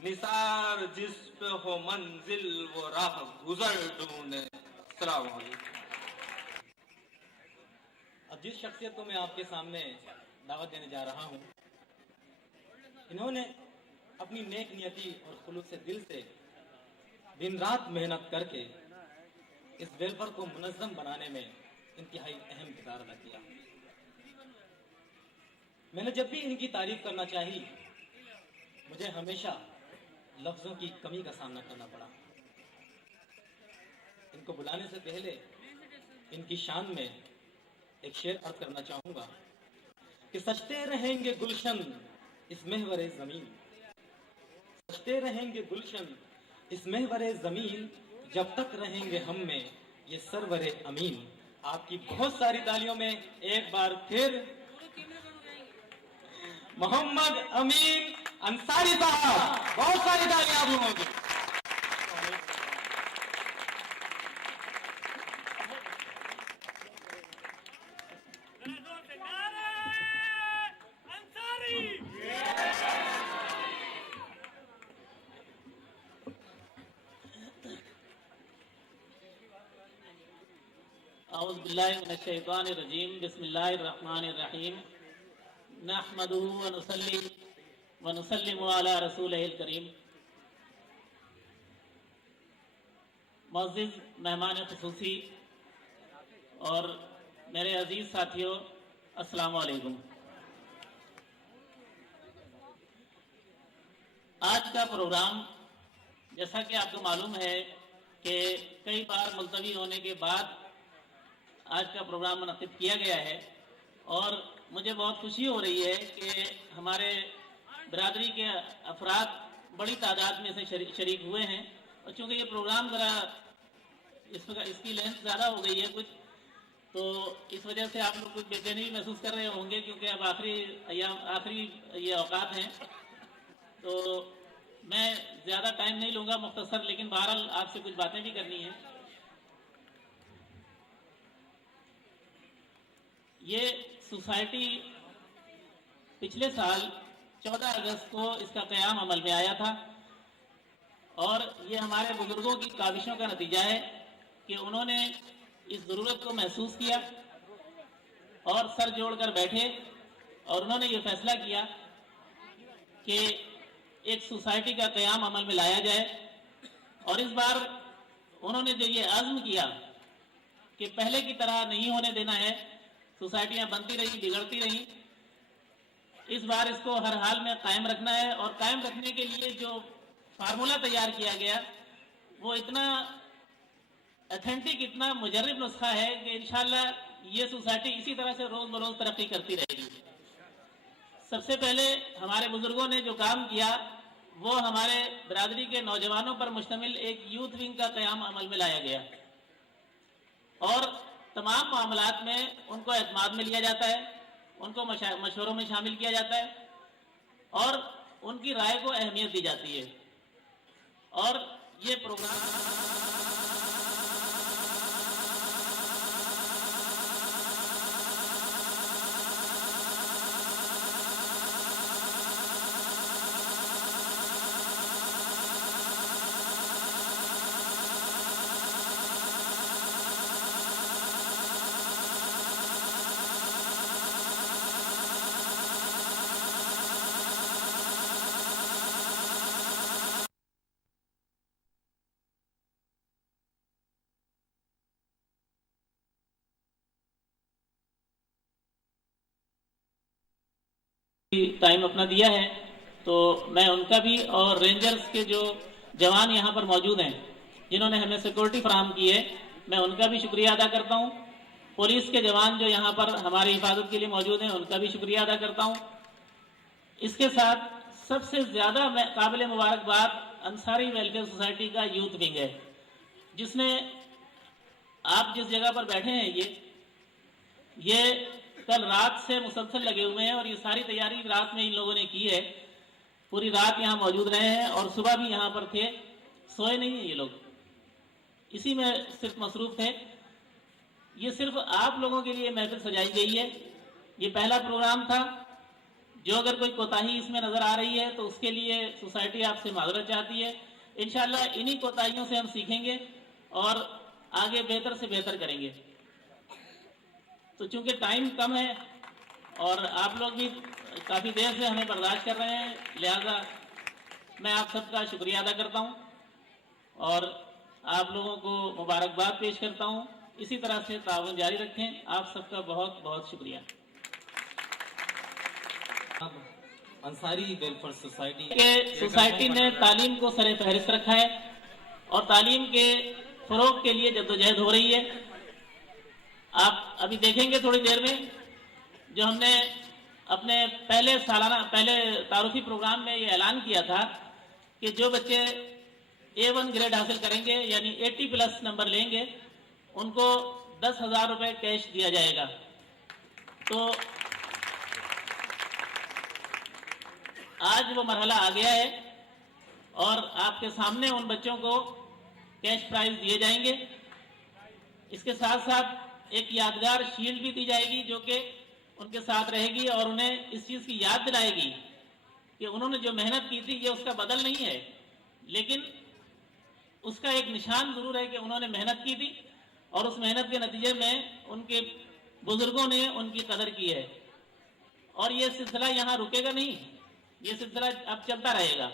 निसार जिस पे हो मंजिल वो राह गुजर ढूंढे। अस्सलाम वालेकुम। अब जिस शख्सियत को मैं आपके सामने दावत देने जा रहा हूँ, इन्होंने अपनी नेक नियति और खुलूस से दिल से दिन रात मेहनत करके इस वेलफेयर को मुनज़्ज़म बनाने में इंतहाई अहम किरदार अदा किया। मैंने जब भी इनकी तारीफ करना चाहिए, मुझे हमेशा लफ्ज़ों की कमी का सामना करना पड़ा। इनको बुलाने से पहले इनकी शान में एक शेर अर्ज करना चाहूँगा कि सजते रहेंगे गुलशन इस महवरे ज़मीन, सजते रहेंगे गुलशन इस महवरे ज़मीन, जब तक रहेंगे हम में ये सरवरे अमीन। आपकी बहुत सारी तालियों में एक बार फिर मोहम्मद अमीन अंसारी साहब, बहुत सारी तालियां आप लोगों की। औज़ु बिल्लाहि मिनश शैतानिर रजीम, बिस्मिल्लाहिर रहमानिर रहीम, नहमदुहु व नुसल्ली व नुसल्लिमु अला रसूलिहिल करीम। मुअज़्ज़िज़ मेहमान ख़ुसूसी और मेरे अजीज़ साथियों, अस्सलामु अलैकुम। आज का प्रोग्राम, जैसा कि आपको मालूम है कि कई बार मुलतवी होने के बाद आज का प्रोग्राम मुनक़्क़िद किया गया है और मुझे बहुत खुशी हो रही है कि हमारे बिरादरी के अफराद बड़ी तादाद में से शरीक हुए हैं। और चूँकि ये प्रोग्राम ज़रा इसकी लेंथ ज़्यादा हो गई है कुछ, तो इस वजह से आप लोग कुछ बेचैनी भी महसूस कर रहे होंगे, क्योंकि अब आखिरी ये औकात हैं। तो मैं ज़्यादा टाइम नहीं लूँगा, मुख्तसर, लेकिन बहरहाल आपसे कुछ बातें भी करनी है। ये सोसाइटी पिछले साल 14 अगस्त को इसका क़याम अमल में आया था और ये हमारे बुजुर्गों की काविशों का नतीजा है कि उन्होंने इस ज़रूरत को महसूस किया और सर जोड़कर बैठे और उन्होंने ये फैसला किया कि एक सोसाइटी का क़याम अमल में लाया जाए। और इस बार उन्होंने जो ये आज़्म किया कि पहले की तरह नहीं होने देना है, सोसाइटियाँ बनती रही, बिगड़ती रही, इस बार इसको हर हाल में कायम रखना है। और कायम रखने के लिए जो फार्मूला तैयार किया गया वो इतना ऑथेंटिक, इतना मुजर्रब नुस्खा है कि इंशाअल्लाह ये सोसाइटी इसी तरह से रोज़ बरोज़ तरक्की करती रहेगी। सबसे पहले हमारे बुजुर्गों ने जो काम किया वो हमारे बिरादरी के नौजवानों पर मुश्तमिल एक यूथ विंग का क़याम अमल में लाया गया और तमाम मामलात में उनको एतमाद में लिया जाता है, उनको मशवरों में शामिल किया जाता है और उनकी राय को अहमियत दी जाती है। और ये प्रोग्राम टाइम अपना दिया है, तो मैं उनका भी और रेंजर्स के जो जवान यहाँ पर मौजूद हैं जिन्होंने हमें सिक्योरिटी फराहम की है, मैं उनका भी शुक्रिया अदा करता हूँ। पुलिस के जवान जो यहाँ पर हमारी हिफाजत के लिए मौजूद हैं उनका भी शुक्रिया अदा करता हूँ। इसके साथ सबसे ज़्यादा काबिल मुबारकबाद अंसारी वेलफेयर सोसाइटी का यूथ विंग है, जिसने आप जिस जगह पर बैठे हैं ये कल रात से मुसलसल लगे हुए हैं और ये सारी तैयारी रात में इन लोगों ने की है। पूरी रात यहाँ मौजूद रहे हैं और सुबह भी यहाँ पर थे, सोए नहीं हैं ये लोग, इसी में सिर्फ मसरूफ थे। ये सिर्फ आप लोगों के लिए महफिल सजाई गई है। ये पहला प्रोग्राम था जो अगर कोई कोताही इसमें नजर आ रही है तो उसके लिए सोसाइटी आपसे माजरत चाहती है। इंशाल्लाह इन्हीं कोताहियों से हम सीखेंगे और आगे बेहतर से बेहतर करेंगे। तो चूंकि टाइम कम है और आप लोग भी काफ़ी देर से हमें बर्दाश्त कर रहे हैं, लिहाजा मैं आप सबका शुक्रिया अदा करता हूं और आप लोगों को मुबारकबाद पेश करता हूं। इसी तरह से ताउन जारी रखें। आप सबका बहुत बहुत शुक्रिया। अब अंसारी वेलफेयर सोसाइटी के सोसाइटी ने तालीम को सरे फहरिस्त रखा है और तालीम के फरोग के लिए जद्दोजहद हो रही है। आप अभी देखेंगे थोड़ी देर में जो हमने अपने पहले तारुफी प्रोग्राम में ये ऐलान किया था कि जो बच्चे A1 ग्रेड हासिल करेंगे यानी 80+ नंबर लेंगे उनको 10,000 रुपये कैश दिया जाएगा। तो आज वो मरहला आ गया है और आपके सामने उन बच्चों को कैश प्राइज दिए जाएंगे। इसके साथ साथ एक यादगार शील्ड भी दी जाएगी जो कि उनके साथ रहेगी और उन्हें इस चीज़ की याद दिलाएगी कि उन्होंने जो मेहनत की थी ये उसका बदल नहीं है, लेकिन उसका एक निशान जरूर है कि उन्होंने मेहनत की थी और उस मेहनत के नतीजे में उनके बुजुर्गों ने उनकी कदर की है। और ये सिलसिला यहाँ रुकेगा नहीं, ये सिलसिला अब चलता रहेगा।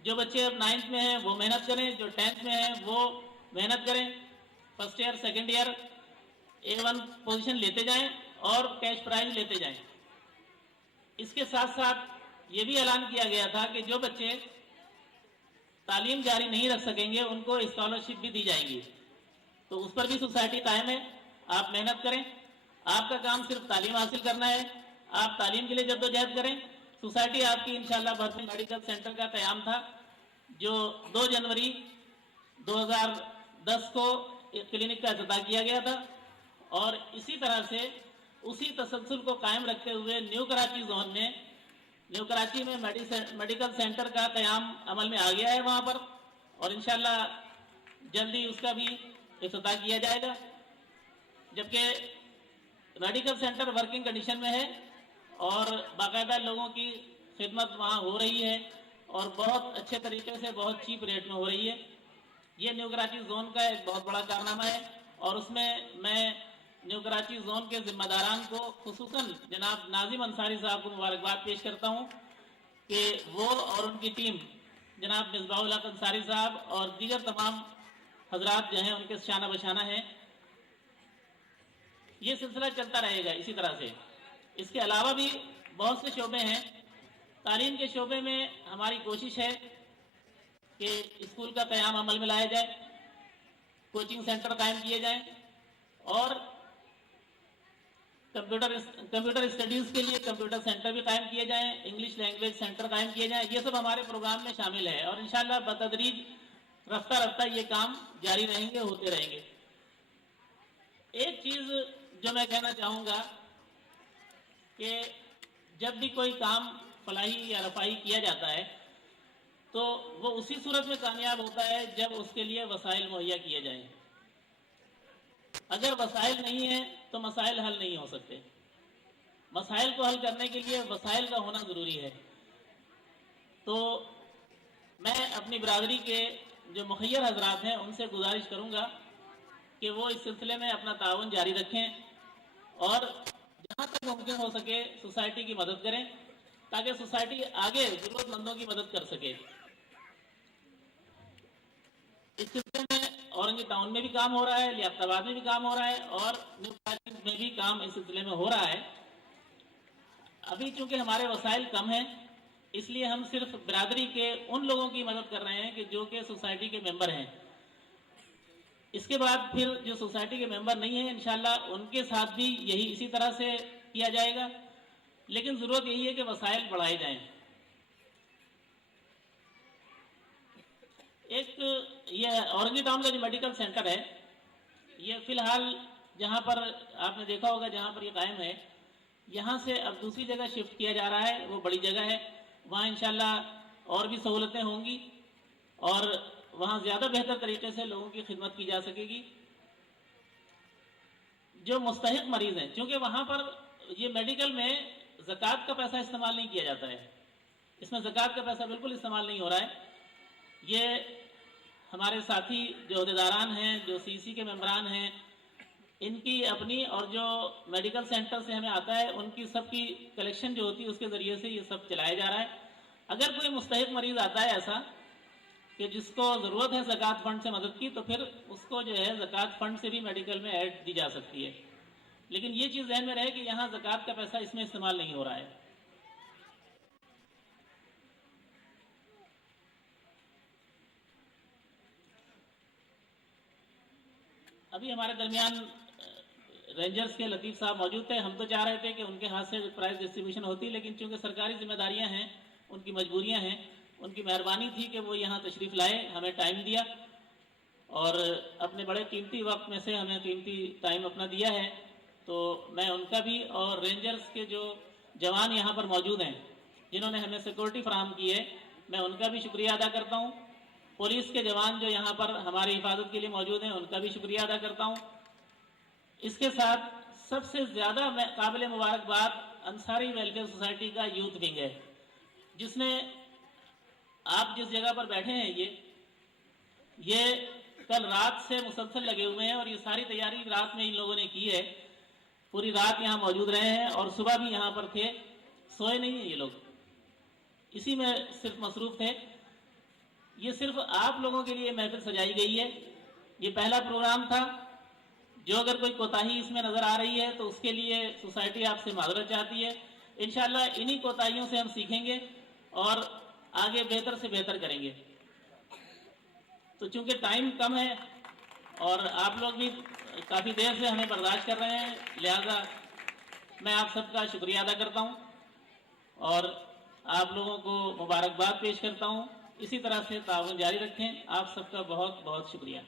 जो बच्चे अब 9th में हैं वो मेहनत करें, जो 10th में हैं वो मेहनत करें, first year second year A1 position लेते जाएं और कैश प्राइज लेते जाएं। इसके साथ साथ ये भी ऐलान किया गया था कि जो बच्चे तालीम जारी नहीं रख सकेंगे उनको स्कॉलरशिप भी दी जाएंगी। तो उस पर भी सोसाइटी कायम है। आप मेहनत करें, आपका काम सिर्फ तालीम हासिल करना है, आप तालीम के लिए जद्दोजहद करें। सोसाइटी आपकी इंशाल्लाह भरपूर मेडिकल सेंटर का क़याम था जो 2 जनवरी 2010 को क्लिनिक का इफ्तिताह किया गया था और इसी तरह से उसी तसलसल को कायम रखते हुए न्यू कराची जोन में न्यू कराची में मेडिकल सेंटर का क़याम अमल में आ गया है वहाँ पर और इंशाल्लाह जल्दी उसका भी इफ्तिताह किया जाएगा। जबकि मेडिकल सेंटर वर्किंग कंडीशन में है और बाकायदा लोगों की खिदमत वहाँ हो रही है और बहुत अच्छे तरीके से बहुत चीप रेट में हो रही है। ये न्यू कराची जोन का एक बहुत बड़ा कारनामा है और उसमें मैं न्यू कराची जोन के जिम्मेदारान को खुसूसन जनाब नाजिम अंसारी साहब को मुबारकबाद पेश करता हूँ कि वो और उनकी टीम जनाब मिसबाहुल हक अंसारी साहब और दीगर तमाम हजरात जो हैं उनके शाना बशाना है। ये सिलसिला चलता रहेगा इसी तरह से। इसके अलावा भी बहुत से शोबे हैं। तालीम के शोबे में हमारी कोशिश है कि स्कूल का क़याम अमल में लाया जाए, कोचिंग सेंटर कायम किए जाएं और कंप्यूटर स्टडीज़ के लिए कंप्यूटर सेंटर भी कायम किए जाएं, इंग्लिश लैंग्वेज सेंटर कायम किए जाएं। ये सब हमारे प्रोग्राम में शामिल है और इंशाल्लाह बतदरीज रफ्ता रफ्ता ये काम जारी रहेंगे, होते रहेंगे। एक चीज़ जो मैं कहना चाहूँगा कि जब भी कोई काम फलाही या रफाही किया जाता है तो वो उसी सूरत में कामयाब होता है जब उसके लिए वसाइल मुहैया किए जाएं। अगर वसाइल नहीं है तो मसाइल हल नहीं हो सकते। मसाइल को हल करने के लिए वसाइल का होना ज़रूरी है। तो मैं अपनी बरादरी के जो मुखय्यर हजरात हैं उनसे गुजारिश करूँगा कि वो इस सिलसिले में अपना ताउन जारी रखें और जहाँ तक मुमकिन हो सके सोसाइटी की मदद करें ताकि सोसाइटी आगे ज़रूरतमंदों की मदद कर सके। इस सिलसिले में औरंगी टाउन में भी काम हो रहा है, लियाकताबाद में भी काम हो रहा है और न्यू कराची में भी काम इस सिलसिले में हो रहा है। अभी चूंकि हमारे वसाइल कम हैं इसलिए हम सिर्फ बिरादरी के उन लोगों की मदद कर रहे हैं कि जो कि सोसाइटी के मेंबर हैं। इसके बाद फिर जो सोसाइटी के मेंबर नहीं हैं इंशाल्लाह उनके साथ भी यही इसी तरह से किया जाएगा, लेकिन ज़रूरत यही है कि वसाइल बढ़ाए जाएं। एक ये औरंगी टाउन का जो मेडिकल सेंटर है ये फ़िलहाल जहाँ पर आपने देखा होगा जहाँ पर ये कायम है यहाँ से अब दूसरी जगह शिफ्ट किया जा रहा है। वो बड़ी जगह है, वहाँ इंशाल्लाह और भी सहूलतें होंगी और वहाँ ज़्यादा बेहतर तरीके से लोगों की खिदमत की जा सकेगी। जो मुस्तहिक मरीज़ हैं, क्योंकि वहाँ पर ये मेडिकल में زکوٰۃ کا پیسہ استعمال نہیں کیا جاتا ہے، اس میں زکوٰۃ کا پیسہ بالکل استعمال نہیں ہو رہا ہے۔ یہ ہمارے ساتھی جو عہدیداران ہیں، جو سی سی کے ممبران ہیں، ان کی اپنی اور جو میڈیکل سینٹر سے ہمیں آتا ہے ان کی سب کی کلیکشن جو ہوتی ہے اس کے ذریعے سے یہ سب چلایا جا رہا ہے۔ اگر کوئی مستحق مریض آتا ہے ایسا کہ جس کو ضرورت ہے زکوٰۃ فنڈ سے مدد کی، تو پھر اس کو جو ہے زکوٰۃ فنڈ سے بھی میڈیکل میں ایڈ دی جا سکتی ہے، لیکن یہ چیز ذہن میں رہے کہ یہاں زکوٰۃ کا پیسہ اس میں استعمال نہیں ہو رہا ہے۔ ابھی ہمارے درمیان رینجرز کے لطیف صاحب موجود تھے۔ ہم تو چاہ رہے تھے کہ ان کے ہاتھ سے پرائز ڈسٹریبیوشن ہوتی، لیکن چونکہ سرکاری ذمہ داریاں ہیں، ان کی مجبوریاں ہیں، ان کی مہربانی تھی کہ وہ یہاں تشریف لائے، ہمیں ٹائم دیا اور اپنے بڑے قیمتی وقت میں سے ہمیں قیمتی ٹائم اپنا دیا ہے۔ تو میں ان کا بھی اور رینجرز کے جو جوان یہاں پر موجود ہیں جنہوں نے ہمیں سیکورٹی فراہم کی ہے، میں ان کا بھی شکریہ ادا کرتا ہوں۔ پولیس کے جوان جو یہاں پر ہماری حفاظت کے لیے موجود ہیں ان کا بھی شکریہ ادا کرتا ہوں۔ اس کے ساتھ سب سے زیادہ قابل مبارکباد انصاری ویلفیئر سوسائٹی کا یوتھ ونگ ہے، جس نے آپ جس جگہ پر بیٹھے ہیں یہ کل رات سے مسلسل لگے ہوئے ہیں اور یہ ساری تیاری رات میں ان لوگوں نے کی ہے، پوری رات یہاں موجود رہے ہیں اور صبح بھی یہاں پر تھے، سوئے نہیں ہیں یہ لوگ، اسی میں صرف مصروف تھے۔ یہ صرف آپ لوگوں کے لیے محفل سجائی گئی ہے، یہ پہلا پروگرام تھا۔ جو اگر کوئی کوتاہی اس میں نظر آ رہی ہے تو اس کے لیے سوسائٹی آپ سے معذرت چاہتی ہے۔ انشاءاللہ انہی کوتاہیوں سے ہم سیکھیں گے اور آگے بہتر سے بہتر کریں گے۔ تو چونکہ ٹائم کم ہے اور آپ لوگ بھی کافی دیر سے ہمیں برداشت کر رہے ہیں، لہذا میں آپ سب کا شکریہ ادا کرتا ہوں اور آپ لوگوں کو مبارکباد پیش کرتا ہوں۔ اسی طرح سے تعاون جاری رکھیں۔ آپ سب کا بہت بہت شکریہ۔